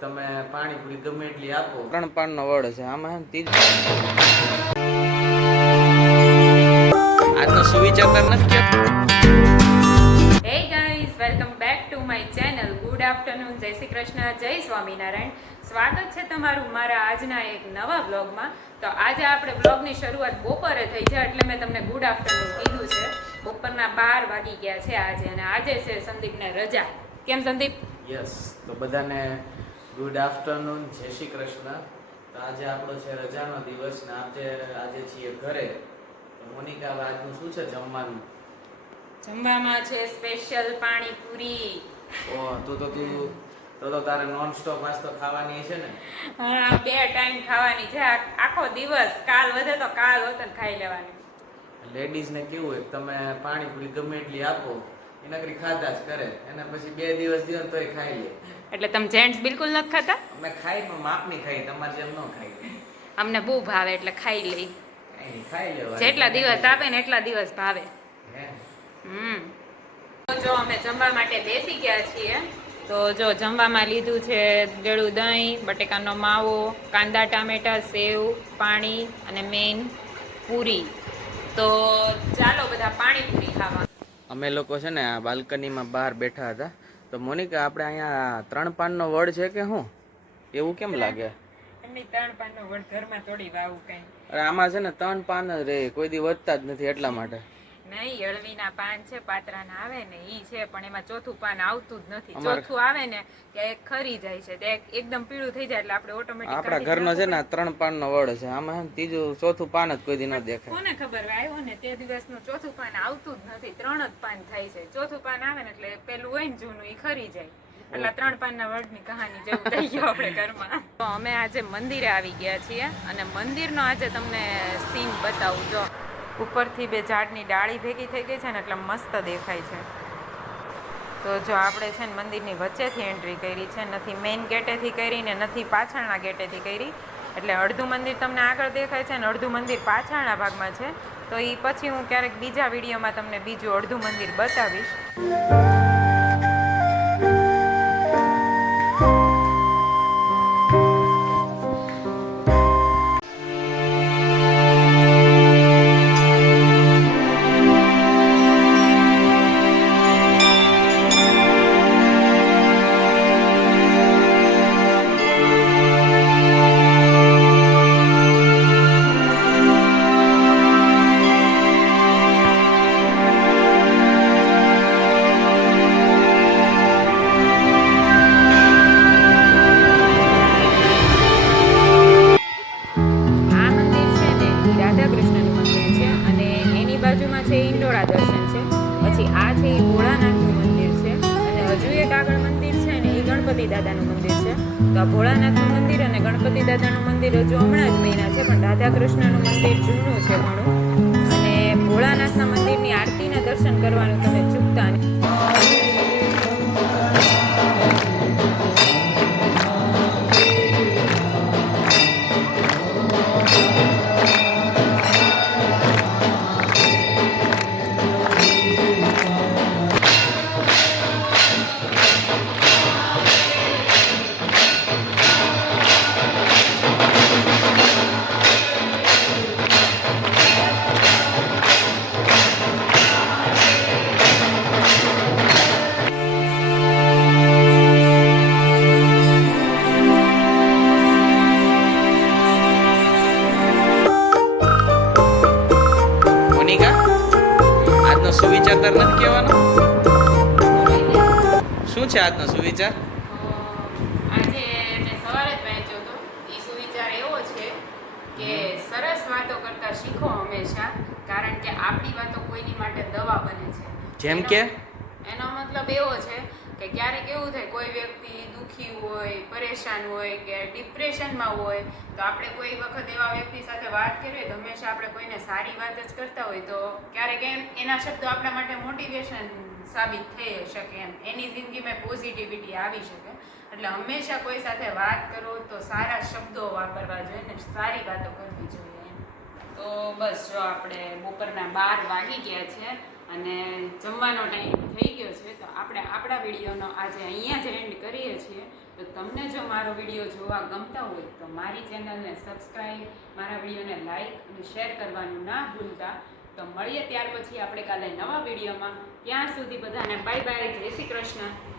તમે પાણીપુરી ગમે એટલી આપો, 3 પાનનો વડ છે આમાં હે ને ત્રીજ આજનો સુવિચાર નથી કે hey guys, welcome back to my channel. Good afternoon, જય શ્રી કૃષ્ણ, જય સ્વામિનારાયણ. સ્વાગત છે તમારું મારા આજના એક નવા બ્લોગમાં. તો આજે આપણે બ્લોગની શરૂઆત બપોરે થઈ છે, એટલે મેં તમને ગુડ આફ્ટરનૂન કીધું છે. બપોરના 12 વાગી ગયા છે આજે, અને આજે છે સંદીપને રજા. કેમ સંદીપ? યસ, તો બધાને ગુડ આફ્ટરનૂન, જય શ્રી કૃષ્ણ. તો આજે આપણો છે રજાનો દિવસ ને આજે છીએ ઘરે. તો મોનિકા, આજનું શું છે જમવાનું? જમવામાં છે સ્પેશિયલ પાણીપુરી. ઓહ, તો તારે નોન સ્ટોપ આજ તો ખાવાની છે ને? હા, 2 ટાઈમ ખાવાની છે આખો દિવસ. કાલ વધે તો કાલ હોત ને ખાઈ લેવાની. લેડીઝને કેવું હોય, તમે પાણીપુરી ગમે એટલી આપો એના કરી ખાધા જ કરે, અને પછી 2 દિવસ દિવસ તોય ખાઈ લે. એટલે તમે જેન્ટ્સ બિલકુલ નથી ખાતા? અમે ખાઈ પણ માપની ખાઈ, તમારે જેમ ન ખાઈ. અમને બહુ ભાવે એટલે ખાઈ લઈ. ખાઈ લેવા જેટલા દિવસ આપે ને એટલા દિવસ ભાવે. તો જો અમે જમવા માટે બેસી ગયા છીએ. તો જો જમવામાં લીધું છે ગળું દહીં, બટેકાનો માવો, કાંદા ટામેટા, સેવ, પાણી અને મેઇન પૂરી. તો ચાલો બધા પાણીપુરી ખાવા. અમે લોકો છે ને આ બાલ્કનીમાં બહાર બેઠા હતા. તો મોનિકા, આપણે અહીંયા 3 પાનનો વડ છે કે શું? એવું કેમ લાગે? એમની 3 પાનનો વડ ઘરમાં થોડી વાવું કઈ. અરે આમાં છે ને 3 પાન જ રે, કોઈ દી વધતા જ નથી, એટલા માટે. નહીં, અળવીના પાન છે, પાત્રાના આવે ને ઈ છે, પણ એમાં ચોથું પાન આવતું જ નથી. ચોથું આવે ને કે એક ખરી જાય છે, તે એકદમ પીળું થઈ જાય એટલે આપણે ઓટોમેટિક. આપણા ઘરનો છે ને 3 પાનનો વડ છે, આમાં ત્રીજું ચોથું પાન જ કોઈ દી ન દેખાય. કોને ખબર આવ્યો ને તે દિવસનું ચોથું પાન આવતું જ નથી. 3 જ પાન થાય છે. ચોથું પાન આવે ને એટલે પેલું હોય ને જૂનું ઈ ખરી જાય. એટલે 3 પાનના વડની કહાની જેવું થઈ ગયું આપણે ઘરમાં. તો અમે આજે મંદિરે આવી ગયા છીએ, અને મંદિરનો આજે તમને સીન બતાવું. જો ઉપરથી 2 ઝાડની ડાળી ભેગી થઈ ગઈ છે ને એટલે મસ્ત દેખાય છે. તો જો આપણે છે ને મંદિરની વચ્ચેથી એન્ટ્રી કરી છે, નથી મેઇન ગેટેથી કરી ને નથી પાછળના ગેટેથી કરી. એટલે અડધું મંદિર તમને આગળ દેખાય છે ને અડધું મંદિર પાછળના ભાગમાં છે. તો એ પછી હું ક્યારેક બીજા વિડીયોમાં તમને બીજું અડધું મંદિર બતાવીશ. દાદાનું મંદિર છે. તો આ ભોળાનાથનું મંદિર અને ગણપતિ દાદાનું મંદિર હજુ હમણાં જ બન્યા છે, પણ રાધા કૃષ્ણનું મંદિર જૂનું છે ઘણું. અને ભોળાનાથના મંદિરની આરતીના દર્શન કરવાનું તમે ચૂકતા નહીં. સુવિચાર તાર નથી કહેવાનો? શું છે આજનો સુવિચાર? આજે મેં સવારે જ વાંચ્યો હતો. એ સુવિચાર એવો છે કે સરસ વાતો કરતા શીખો હંમેશા, કારણ કે આપણી વાતો કોઈની માટે દવા બને છે. જેમ કે એનો મતલબ એવો છે કે ક્યારેક એવું થાય, કોઈ વ્યક્તિ દુઃખી હોય, પરેશાન હોય કે ડિપ્રેશનમાં હોય, તો આપણે કોઈ વખત એવા વ્યક્તિ સાથે વાત કરીએ તો હંમેશા આપણે કોઈને સારી વાત જ કરતા હોય તો ક્યારેક એના શબ્દો આપણા માટે મોટિવેશન સાબિત થઈ શકે, એની જિંદગીમાં પોઝિટિવિટી આવી શકે. એટલે હંમેશા કોઈ સાથે વાત કરો તો સારા શબ્દો વાપરવા જોઈએ ને સારી વાતો કરવી જોઈએ. તો બસ જો આપણે બપોરના 12 વાગી ગયા છે અને જમવાનો ટાઈમ થઈ ગયો છે. તો આપણે આપણા વિડીયોનો આજે અહીંયા જ એન્ડ કરીએ છીએ. તો તમને જો મારો વિડીયો જોવા ગમતા હોય તો મારી ચેનલને સબસ્ક્રાઈબ, મારા વિડીયોને લાઈક અને શેર કરવાનું ના ભૂલતા. તો મળીએ ત્યાર પછી આપણે કાલે નવા વિડીયોમાં. ત્યાં સુધી બધાને બાય બાય, જય શ્રી કૃષ્ણ.